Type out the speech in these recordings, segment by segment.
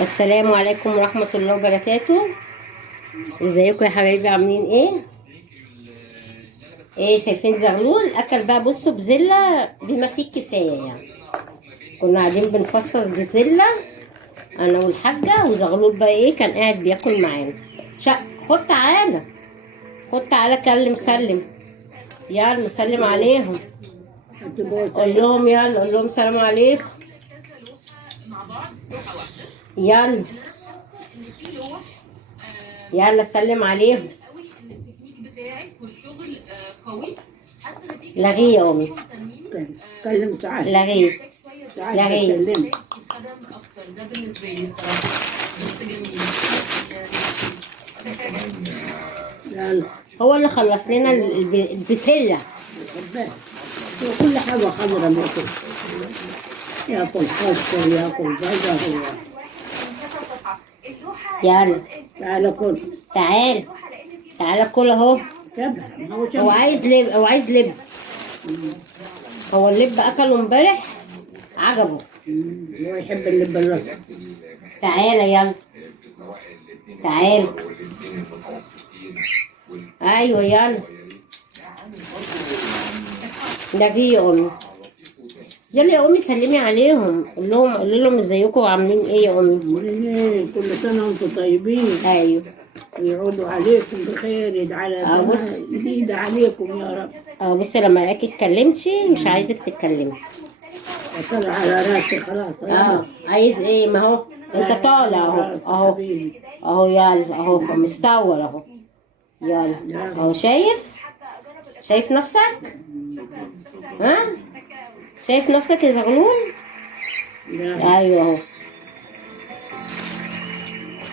السلام عليكم ورحمة الله وبركاته. ازيكم يا حبايبي؟ عاملين ايه؟ ايه شايفين زغلول اكل بقى؟ بصوا بزلة بما فيه الكفاية يعني. كنا قاعدين بنفصص بزلة انا والحاجة، وزغلول بقى ايه كان قاعد بياكل معانا. خد تعالى، خد تعالى كلم سلم. يلا سلم عليهم، قول لهم يلا، قول لهم سلام عليكم. يلا يلا سلم عليهم. لغيه يا امي، كلم تعالى. لغيه لغيه. كلم. ده بالنسبه لي الصراحه بس يلا. هو اللي خلص لنا البسله. كل حاجة خضرا بياكل، ياكل خس وياكل جزر يلا تعالى كل. تعال تعال كل اهو. شبع. هو عايز لب، هو عايز لب. هو اللب اكله امبارح عجبه. هو يحب اللب الرطب. تعالى يلا تعال. ايوه يلا لغيه يا امي. يلا يا امي سلمي عليهم، قول لهم ازيكم وعاملين ايه يا امي. كل سنة وانتم طيبين. ايوه ويعودوا عليكم بخير، يجعل سنة جديدة عليكم يا رب. بصي لما الاقيك اتكلمتي مش عايزك تتكلمي. وصل على راسي خلاص. عايز ايه؟ ما هو انت طالع اهو اهو اهو. يلا اهو مستور اهو. يلا اهو. شايف نفسك؟ ها شايف نفسك يا زغلول؟ ايوه اهو.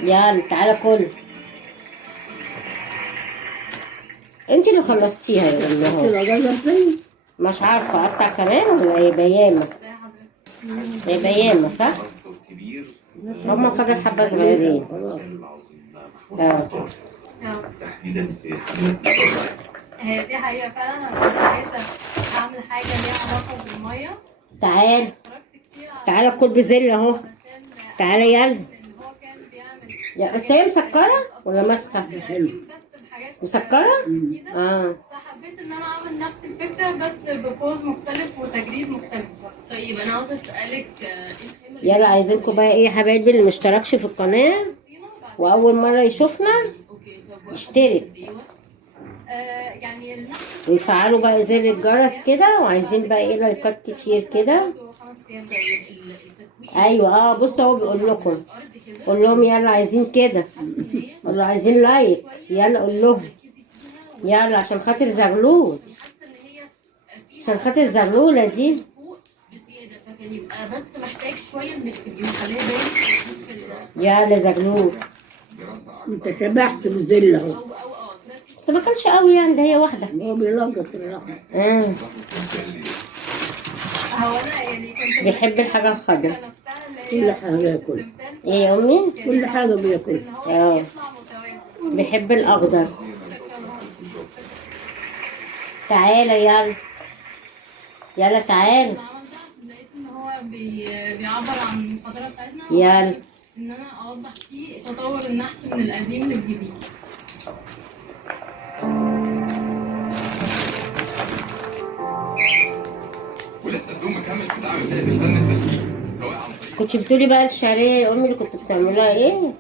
يلا تعالى كل. انت اللي خلصتيها يا امي. مش عارفه اقطع كمان ولا يبقى ياما؟ يبقى ياما صح؟ هما فاضل حبه صغيرين. هي دي حقيقة فعلا. انا كنت عايزة اعمل حاجة ليها علاقة بالمية. تعال كل بزل اهو. تعالى يلا. يا بس هي مسكرة ولا مسخة؟ حلو. مسكرة؟ فحبيت ان انا اعمل نفس الفكرة بس بفوز مختلف وتجريد مختلف. طيب انا عاوزة اسألك يلا عايزينكم بقى ايه يا حبايبي اللي مشتركش في القناة واول مرة يشوفنا يشترك يعني ويفعلوا بقى زر الجرس كده، وعايزين بقى ايه لايكات كتير كده. ايوه بص هو بيقول لكم، قول لهم يلا عايزين كده، قول له عايزين لايك. يلا قول لهم يلا عشان خاطر زغلول، عشان خاطر زغلولة دي. كان يبقى بس محتاج شويه انك تبقي مخليه بالك. يلا زغلول. انت شبحت بزلة اهو. بس ما كانش قوي يعني، ده هي واحدة. هو بيلقط الرقم. هو انا يعني كنت بيحب الحاجة الخضراء. كل حاجة بياكل. ايه يا امي؟ كل حاجة بياكل. بيحب الاخضر. تعالى يلا يلا تعالى. لقيت ان هو بيعبر عن الحضاره بتاعتنا. يلا ان انا اوضح فيه تطور النحت من القديم للجديد. ولسه بدون مكمل بتعمل زي الفن التشكيلي سواء عن طريق كنت بتقولي بقى الشعرية يا امي اللي كنت بتعملها ايه؟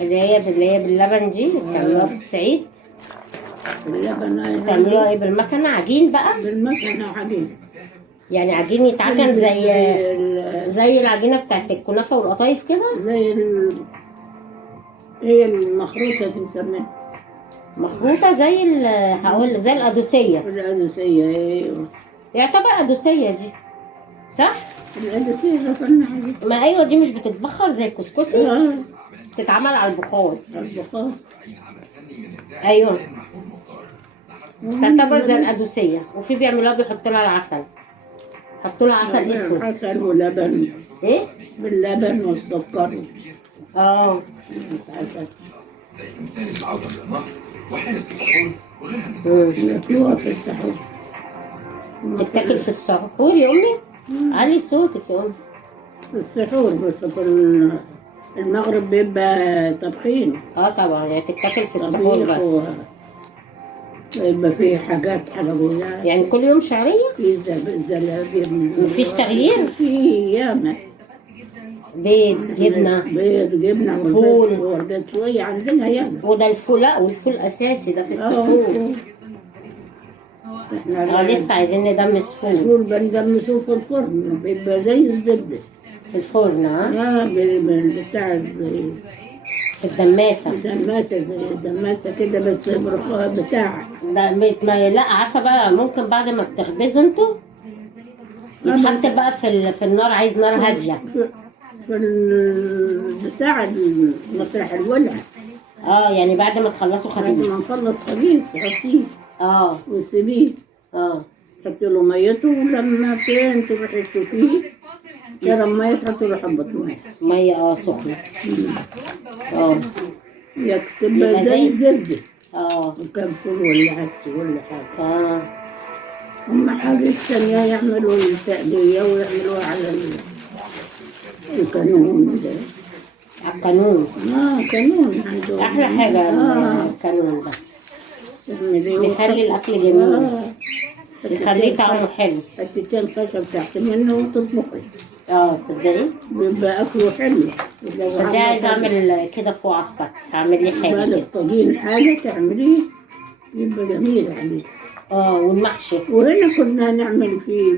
اللي هي باللبن دي بتعملوها في الصعيد. باللبن. بتعملوها ايه؟ بالمكنة عجين بقى؟ بالمكنة عجين. يعني عجين يتعجن زي العجينة بتاعت الكنافة والقطايف كده؟ هي المخروطة بنسميها. مخروطة هقول زي القدوسية. القدوسية ايوه. يعتبر قدوسية دي صح؟ القدوسية رفعنا عجين. ما ايوه دي مش بتتبخر زي الكسكسي؟ بتتعمل على البخار. البخار. ايوه تعتبر زي القدوسية، وفي بيعملوها بيحطوا لها العسل، حطوا لها عسل اسود. عسل ولبن. ايه؟ باللبن والسكر. زي مثال العودة للنهر وحارس السحور وغيرها. ياكلوها في السحور. تتاكل في السحور يا امي؟ علي صوتك يا امي. في السحور بس في المغرب بيبقى طبخين. طبعا يعني تتاكل في السحور طبيخ بس. يبقى في حاجات حلويات، يعني كل يوم شعرية؟ في زلابيب. مفيش تغيير؟ في ياما بيض، جبنة، بيض، جبنة، فول. والبيض شوية عندنا ياما. وده الفول، لا والفول أساسي ده في السحور. احنا لسه عايزين ندمس فول الفول بندمسوه في الفرن، بيبقى زي الزبدة. في الفرن. بتاع في الدماسة. دماسة، زي الدماسة كده بس بتاع. ده لا عارفة بقى، ممكن بعد ما بتخبزوا انتوا يتحط بقى في النار، عايز نار هادية. في بتاع مطرح الولع. يعني بعد ما تخلصوا بعد ما خبيز. نخلص خبيث تحطيه وتسيبيه، تحطي له ميته، ولما تروحي تشوفيه شرب مية، تحطي له حبة مية. مية سخنة. يكتب يبقى زي الزبدة. وكان فول ولا عدس ولا حاجة. هم حاجة تانية يعملوا التأدية ويعملوها على القانون ده. على القانون. قانون عندهم. أحلى حاجة القانون ده، بيخلي الأكل جميل، بيخليه طعمه حلو. حتتين خشب تحت منه وتطبخي. صدقي بيبقى أكله حلو. صدقي عايزة أعمل كده فوق على السطح، أعمل لي حاجة بالك كده. طاجين حاجة تعمليه يبقى جميل عليه. والمحشي وهنا كنا نعمل فيه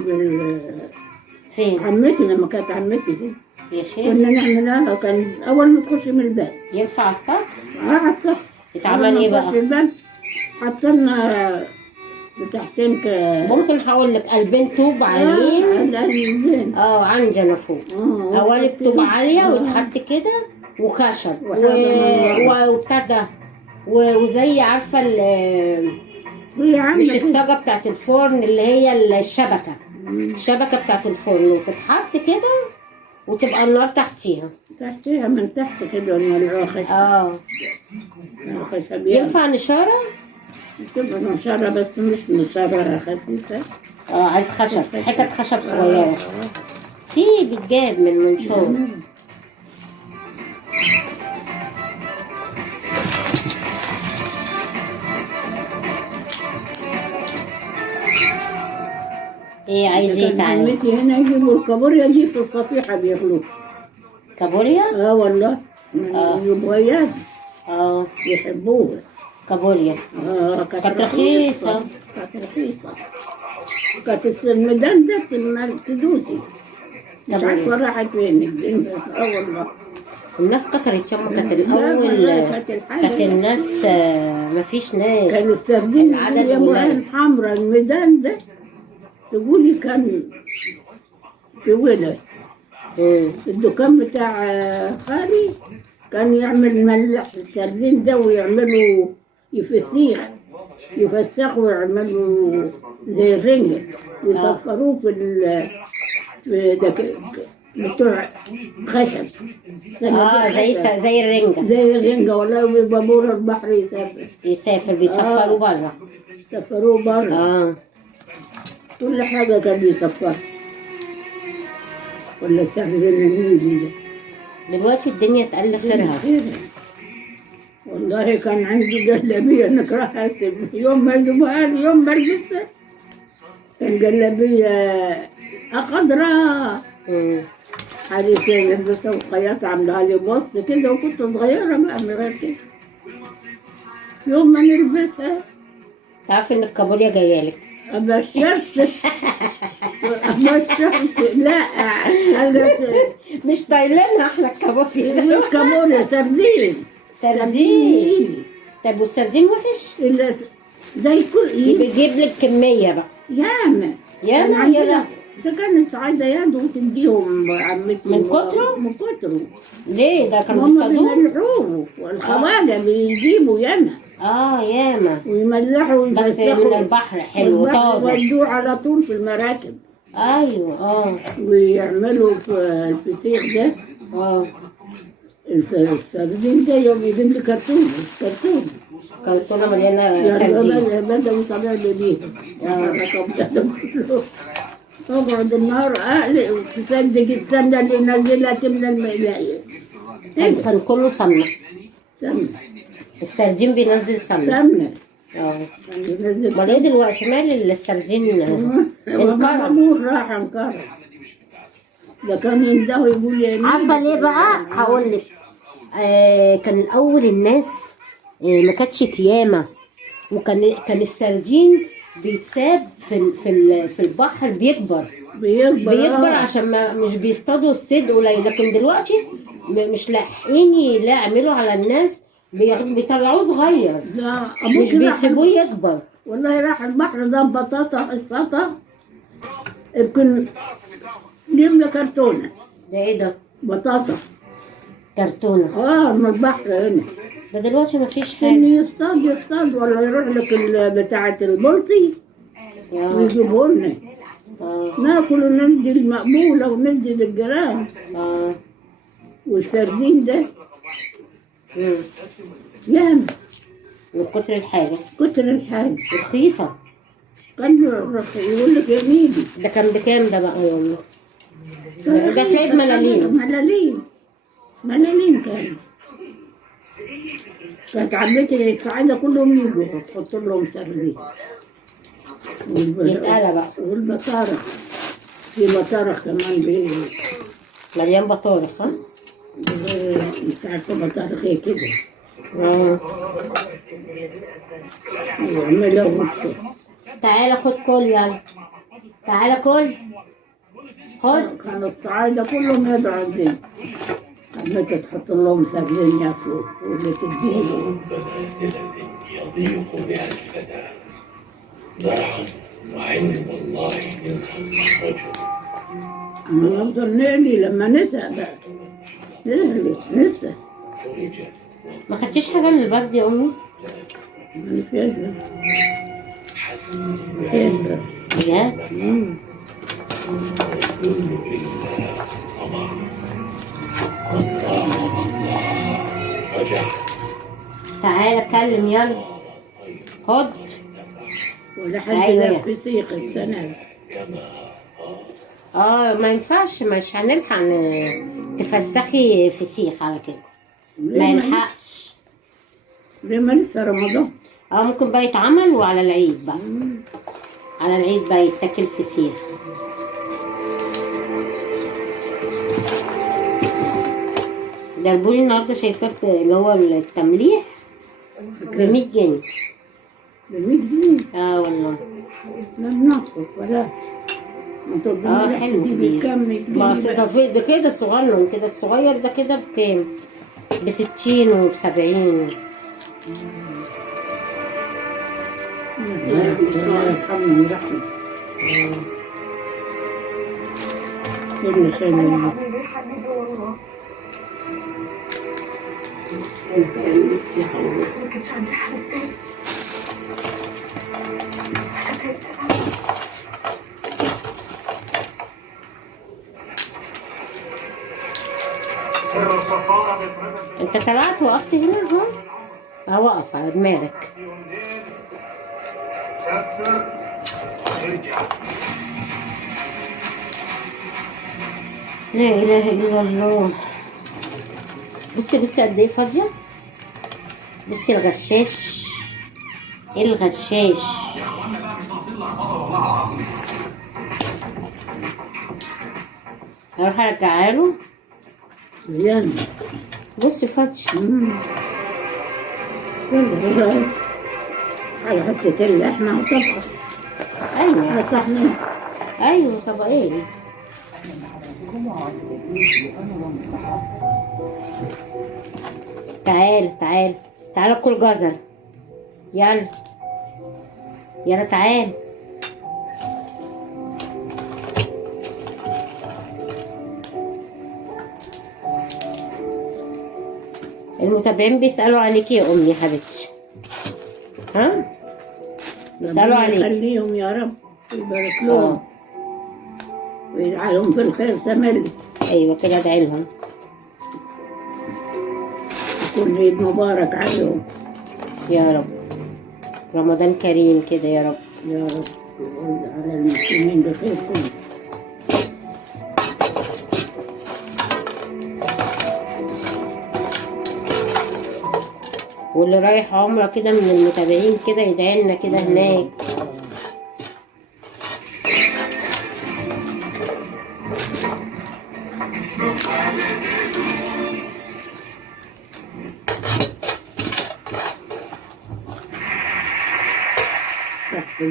فين؟ عمتي لما كانت عمتي فيه يا شيخ كنا نعملها. كان أول ما تخشي من الباب ينفع على السطح؟ على السطح. يتعمل إيه بقى؟ تخشي الباب حطينا بتحتين ممكن هقول لك قلبين طوب عاليين. عندنا فوق قوالب طوب عالية ويتحط كده وخشب وابتدى وزي عارفة مش الصاجة بتاعت الفرن اللي هي الشبكة بتاعت الفرن، وتتحط كده وتبقى النار تحتيها من تحت كده الملعوخة خشب. ينفع نشارة؟ تبقى نشارة بس مش نشارة خفيفة. عايز خشب، حتت خشب صغيرة. في بتجاب من منشور. ايه عايز ايه تعالى؟ عمتي هنا يجيبوا الكابوريا دي في الصفيحة بياكلوها. كابوريا؟ والله يجيبوها يد. يحبوها كابوريا. كانت رخيصة. كانت الميدان ده تدوسي مش عارفة راحت فين. والله الناس كترت يوم كانت الأول. كانت الناس مفيش ناس. كان السردين يا معين حمرا. الميدان ده تقولي كان في ولد. الدكان بتاع خالي كان يعمل ملح السردين ده ويعملوا يفسخوا ويعملوا زي الرنجة ويصفروه في بتوع خشب. زي الرنجة والله. وبابور البحر يسافر بيسفروا برا. سفروه برا. كل حاجة كان بيسفر. ولا السردين النيلي ده. دلوقتي الدنيا تقل خيرها. والله كان عندي جلابية نكرهها يوم ما يجيبوها لي، يوم ما لبستها كان جلابية خضراء حديثين لبسها وخياط عاملها لي بص كده، وكنت صغيرة بقى من غير كده. يوم ما نلبسها تعرفي ان الكابوريا جايالك. أبشرت لا مش طايلينها احنا الكابوريا. الكابوريا سردين. طب والسردين وحش؟ إلا زي كل بيجيب لك كمية بقى. ياما يلا ده كانت سعيدة يد وتديهم عمتي من كتره؟ من كتره. ليه ده كانوا هم بيصطادوه؟ بيملحوه والخواجة بيجيبوا ياما. ياما ويملحوا بس من البحر حلو طازة. يودوه على طول في المراكب. ايوه ويعملوا في الفسيخ ده. السردين ده يوم يجيب لي كرتونة مليانة سردين. بدأوا صبعوا بيها. اقعد النهار اقلق وتصدق السمنه اللي نزلها تملى المقلايه. كان كله سمنة. سمنه السردين بينزل سمنة. سمنه اه. نزل امال ايه دلوقتي مال السردين؟ انقرض. مأمور راح انقرض. ده كان ينده يقول يا نيلي. عارفة ليه بقى؟ هقول لك. كان الأول الناس ما كانتش قيامة، كان السردين بيتساب في البحر بيكبر بيكبر عشان مش بيصطادوا الصيد قليل. لكن دلوقتي مش لاحقين لا يعملوا على الناس، بيطلعوه صغير، لا مش ابوك راح بيسيبوه يكبر. والله راح البحر ده بطاطا السطا يمكن جبنا كرتونه ده ايه ده؟ بطاطا كرتونة. من البحر هنا. ده دلوقتي مفيش كان حاجة. يصطاد ولا يروح لك بتاعة البلطي ويجيبوا لنا ناكل وننزل المقبولة وننزل الجيران. والسردين ده ياما من كتر الحاجة. كتر الحاجة رخيصة. كان يقول لك يا ميدي ده كان بكام ده بقى يا أمي؟ ده تلاقيه بملاليم. ملاليم كانت عمتي السعادة كلهم يجوا تحط لهم سردين. يتقلى بقى. والبطارخ في بطارخ كمان مليان بطارخ. ها؟ مش عارفة بطارخ ايه كده. يعملها وسط. تعالى خد كل يلا. تعالى كل. خد. كان الصعايدة كلهم يدعوا الدين. عمتي تحط لهم سردين ياكلوا واللي تديهم. يضيق بها الفتى ضرعا وعلم الله يرحم الرجل. أنا نفضل نقلي لما نسأل بقى نسأل. ما خدتيش حاجة للبرد يا أمي؟ ماني فاكرة. فاكرة. بجد؟ تعالى اتكلم يلا. خد. ولا حد أيوة. في سيق السنة. ما ينفعش، مش هنلحق تفسخي فسيخ على كده. ما يلحقش. ليه ما لسه رمضان؟ ممكن بقى يتعمل وعلى العيد بقى. على العيد بقى يتاكل فسيخ. ده البولي النهارده شايفاه اللي هو التمليح ب 100 جنيه. ب 100 جنيه؟ والله. لا بناخد ولا حلو كبير. بس ده كده صغنن كده، الصغير ده كده بكام؟ ب60 وب70. الله يرحمه ويرحمه. كل خير منه. انت طلعت وقفت هنا وقف على دماغك. لا اله الا الله. بصي قد ايه فاضيه. بصي الغشاش. هروح ارجعها له. بصي فاضيه. على حتة اللحمة وطبخة. ايوه على صحنين. ايوه طبقين. تعال كل جزر. يلا تعال. المتابعين بيسألوا عليكي يا أمي يا حبيبتي. بيسألوا عليكي. يخليهم يا رب ويبارك لهم ويجعلهم في الخير تملي. أيوة كده ادعي لهم. يكون عيد مبارك عليهم يا رب. رمضان كريم كده يا رب. يا رب. على المسلمين بخير كله. واللي رايح عمرة كده من المتابعين كده يدعي لنا كده هناك.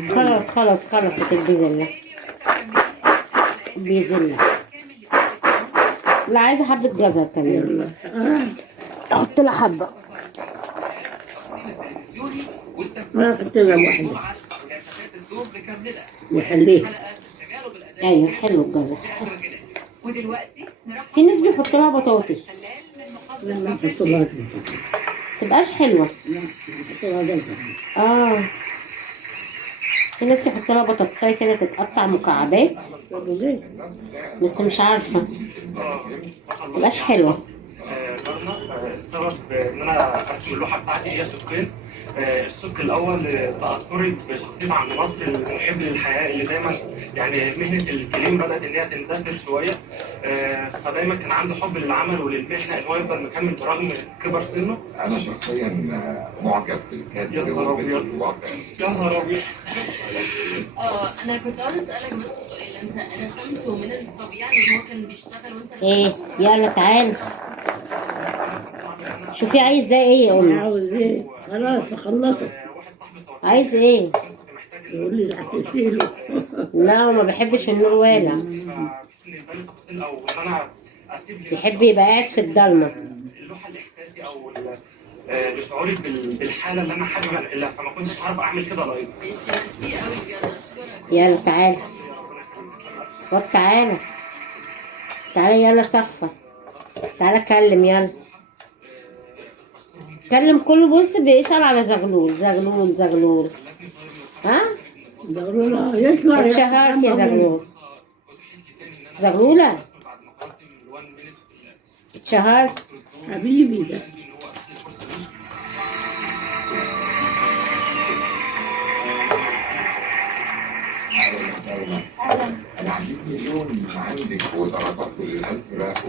خلاص خلاص خلصت البيزلة. بيزلة لا عايزة حبة جزر كمان، احط لها حبة. ما قلت لها واحدة يخليها. ايوه حلو الجزر. ودلوقتي في ناس بيحط لها بطاطس لما نحط لها متبقاش حلوة. نحط لها جزر. في ناس يحط لها بطاطساية كده تتقطع مكعبات، بس مش عارفة متبقاش حلوة. السبب ان انا ارسم اللوحه بتاعتي هي سكين. السك الاول تاثري بشخصيه عم نصر المحب للحياه اللي دايما يعني مهنه الكليم بدات ان هي تندثر شويه. فدايما كان عنده حب للعمل وللمهنه ان هو يفضل مكمل برغم كبر سنه. انا شخصيا معجب بالكاتب والواقع. يا نهار ابيض. انا كنت عاوز اسالك بس سؤال، انت رسمته من الطبيعي ان هو كان بيشتغل وانت ايه يلا تعال شوفي عايز ده ايه يقول لي. عاوز ايه؟ خلاص خلصت. عايز ايه؟ يقول لي راح تشيله. لا ما بحبش النور والع، يحب يبقى قاعد في الضلمه. اللوحه الاحساسي او بشعوري بالحاله اللي انا حابب انقلها، فما كنتش عارف اعمل كده لايف. ميرسي قوي بجد، اشكرك. يلا تعال خد تعالى تعالى يلا صفة، تعالى اتكلم يلا اتكلم. كله بص بيسأل على زغلول زغلول زغلول. ها يطلع اتشهرت يا زغلول. زغلولة اتشهرت حبيبي ده. انا عاجبني اللون عندك ودرجات الازرق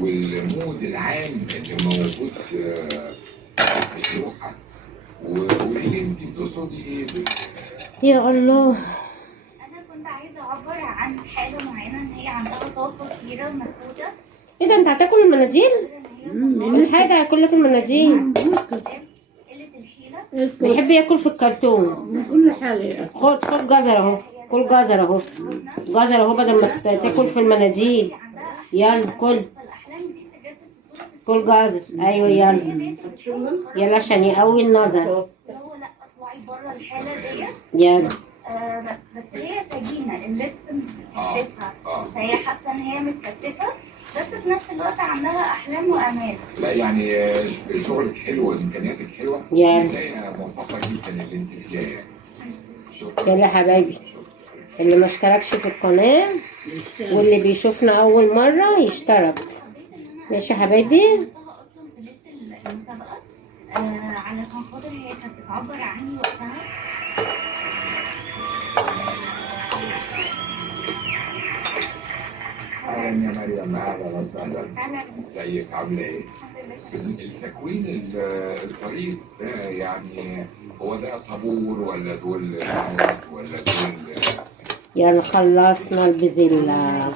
والمود العام اللي موجود في اللوحه. وقولي انت بتقصدي ايه يا الله. أنا كنت عايزة أعبر عن حاجة معينة إن هي عندها طاقة كبيرة ومفقودة. ايه ده انت هتاكل المناديل؟ الحاجة هياكل لك المناديل. قلة الحيلة. بيحب ياكل في الكرتون. كل حاجة. خد جزر اهو، كل جزر اهو، جزر اهو بدل ما تاكل في المناديل. يلا كل فالأحلام دي بتتجسد في صورة كل جزر. ايوه يلا يلا عشان يقوي النظر. اللي هو لأ اطلعي بره الحالة ديت. يلا بس هي سجينة، اللبس مكتفها، فهي حاسة إن هي متكتفة، بس في نفس الوقت عندها أحلام وآمال. لا يعني شغلك حلو وامكانياتك حلوه. يلا بدايه موفقه جدا اللي انت فيها يعني. يلا يا حبايبي، اللي ما اشتركش في القناة واللي بيشوفنا أول مرة يشترك. ماشي يا حبايبي. حطها أصلا في ليست المسابقة علشان خاطر هي كانت بتعبر عني وقتها. اهلا يا مريم، اهلا وسهلا. ازيك عامله ايه؟ التكوين الظريف ده يعني هو ده طابور ولا دول نقط ولا دول؟ يلا خلصنا البزلة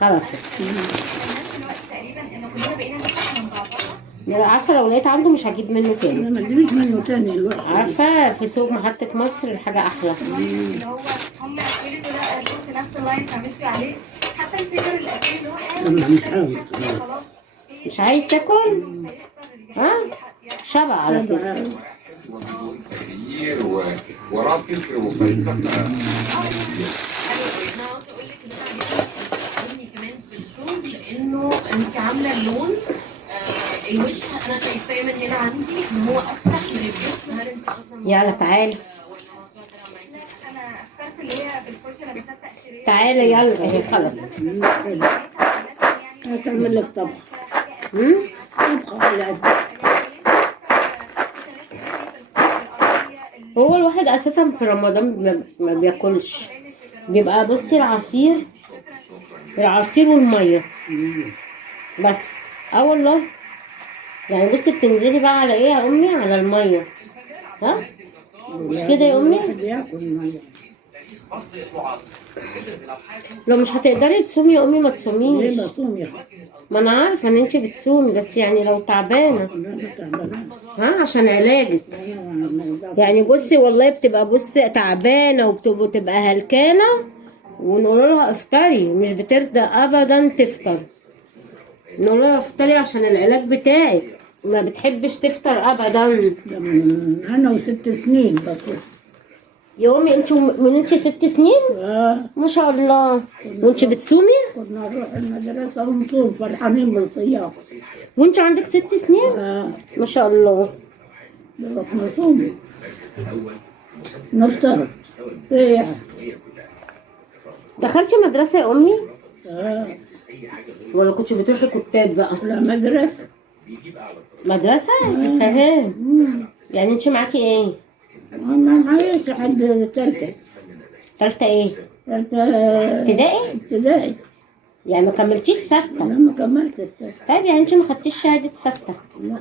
خلصت. تقريبا إن كلنا بقينا نفهم من بعضها. يلا عارفة لو لقيت عنده مش هجيب منه تاني. أنا ما ادريش منه تاني الوقت. عارفة في سوق محطة مصر الحاجة أحلى. اللي هو هم أكيد دول في نفس اللاين فمشوا عليه. حتى الفكر الأكيد اللي هو أنا مش عاوز. خلاص مش عايز تاكل؟ ها؟ شبع على كده. وبدون تغيير وراه فكر وفلسفه. انا عاوزه اقول لك ان انا عجبني كمان في الشغل انه انت عامله اللون الوش. انا شايفاه من هنا عندي ان هو افتح من الجسم. هل انت اصلا يلا تعالي أنا اخترت اللي هي بالفرشة لبستها تأشيرية. تعالي يلا هي خلصت. هتعمل لك طبخ. طبخة على قد. هو الواحد اساسا في رمضان ما بياكلش، بيبقى بصي العصير والميه بس. اه والله يعني بصي بتنزلي بقى على ايه يا امي؟ على الميه، ها؟ مش كده يا امي؟ الواحد ياكل ميه. لو مش هتقدري تصومي يا امي ما ليه تصوميش. بصوم يا اختي؟ ما انا عارفه ان انت بتصومي، بس يعني لو تعبانه، انا تعبانه. ها، عشان علاجك. يعني بصي والله بتبقى بصي تعبانه وبتبقى هلكانه، ونقول لها افطري، مش بترضى ابدا تفطر. نقول لها افطري عشان العلاج بتاعك، ما بتحبش تفطر ابدا. ده من انا و6 سنين بصوم. يا امي انت من انت 6 سنين؟ ما شاء الله. وانت بتصومي؟ كنا نروح المدرسه ونصوم فرحانين بالصيام. وانت عندك 6 سنين؟ ما شاء الله. نروح نصوم نفطر ايه. دخلتي مدرسه يا امي اه ولا كنت بتروحي كتاب بقى؟ لا مدرسه. مدرسه؟ يا سلام. يعني انت معاكي ايه؟ ما معيش لحد تالتة. تالتة ايه؟ تالتة ابتدائي؟ ابتدائي. يعني ما كملتيش ستة؟ لا ما كملت التالتة. طيب يعني انت ما خدتيش شهادة ستة، لا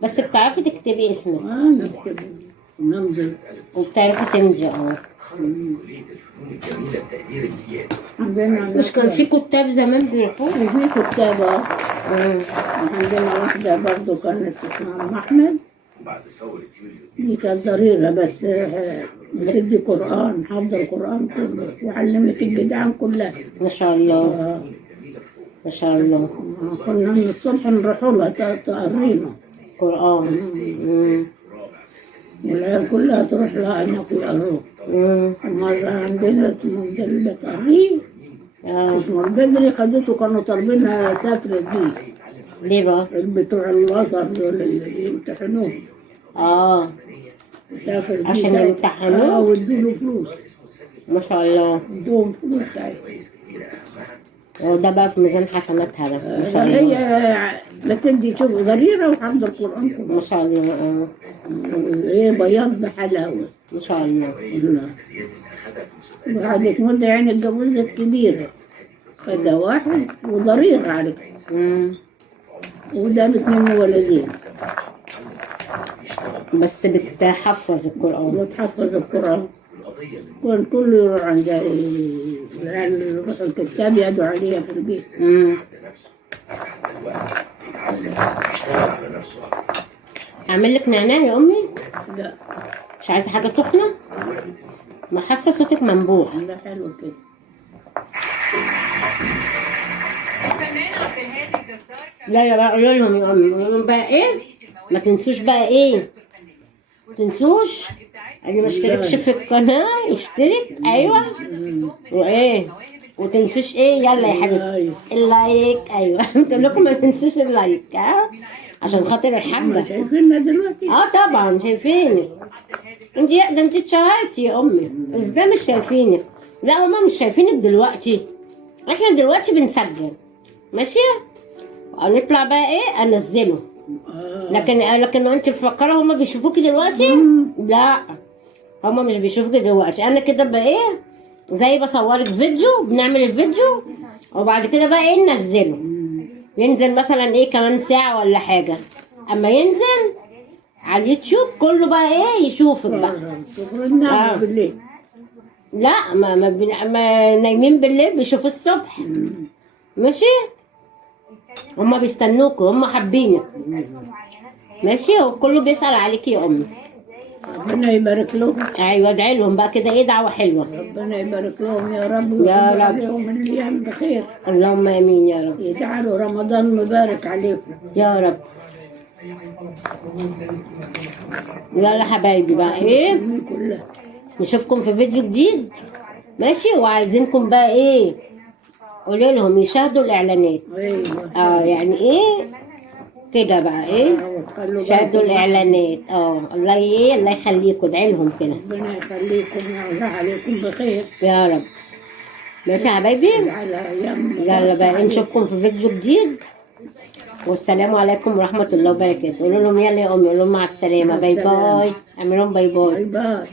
بس بتعرفي تكتبي اسمك نكتب نمضي. وبتعرفي تمضي. عندنا مش كان في كتاب زمان بيروحوا؟ في كتابة. عندنا واحدة برضو كانت اسمها أم أحمد، دي كانت ضريرة بس بتدي قرآن، حافظة القرآن كله وعلمت الجدعان كلها. ما شاء الله. ما شاء الله. كنا من الصبح نروح لها تقرينا قرآن. والعيال كلها تروح لها هناك يقروه. مرة عندنا مجلة تقريه اسمه البدري، خدته كانوا طالبينها سافرت بيه. ليه بقى؟ بتوع الوزر دول اللي يمتحنوه. سافر بيه عشان يمتحنوه؟ وادوا له فلوس. ما شاء الله. ادوهم فلوس ساعتها. وده بقى في ميزان حسناتها ده. ما شاء الله. هي بتدي شوف ضريرة وحافظة القرآن كله. ما شاء الله. ايه بياض بحلاوة. ما شاء الله. وقعدت مدة يعني اتجوزت كبيرة، خدها واحد وضرير عليك. ودامت منه ولدين. بس بتحفظ القرآن. وتحفظ القرآن. كان كله يروح عند العيال يروحوا الكتاب يدعوا عليها في البيت. أعمل لك نعناع يا أمي؟ لا مش عايزة حاجة سخنة؟ ما حاسة صوتك منبوح. لا حلو كده. لا بقى قولوا لهم يا أمي، قولوا لهم بقى إيه؟ ما تنسوش بقى إيه؟ ما تنسوش اللي ما اشتركش في القناة يشترك. أيوه. وإيه؟ وتنسوش إيه؟ يلا يا حبيبتي اللايك. أيوه بقول لكم ما تنسوش اللايك، عشان خاطر الحاجة. شايفيننا دلوقتي؟ طبعا شايفينك. انت ده انت اتشهرتي يا امي، ازاي مش شايفينك؟ لا هما مش شايفينك دلوقتي، احنا دلوقتي بنسجل ماشي، هنطلع بقى ايه انزله. لكن انت مفكره هما بيشوفوكي دلوقتي؟ لا هما مش بيشوفوكي دلوقتي. انا كده بقى ايه زي بصورك فيديو، بنعمل الفيديو وبعد كده بقى ايه ننزله، ينزل مثلا ايه كمان ساعة ولا حاجة. اما ينزل على اليوتيوب كله بقى ايه يشوفك بقى. بالليل. لا ما نايمين بالليل بيشوفوا الصبح. ماشي، هما بيستنوكوا، هما حابينك. ماشي، وكله بيسأل عليكي يا امي. ربنا يبارك لهم. ايوه ادعي لهم بقى كده، ايه دعوة حلوة. ربنا يبارك لهم يا رب. يا رب. عليهم الايام بخير. اللهم امين يا رب. يجعلوا رمضان مبارك عليكم يا رب. يلا حبايبي بقى ايه كلها. نشوفكم في فيديو جديد ماشي، وعايزينكم بقى ايه قولوا لهم يشاهدوا الاعلانات. ايوه يعني ايه كده بقى ايه شاهدوا الاعلانات. الله يخليكم، ادعي لهم كده. ربنا يخليكم ويرضى عليكم بخير يا رب. ماشي يا حبايبي، يلا بقى نشوفكم في فيديو جديد، والسلام عليكم ورحمة الله وبركاته. قولوا لهم يلا يا امي، قولوا لهم مع السلامة. باي باي. اعملوا لهم باي باي. باي باي.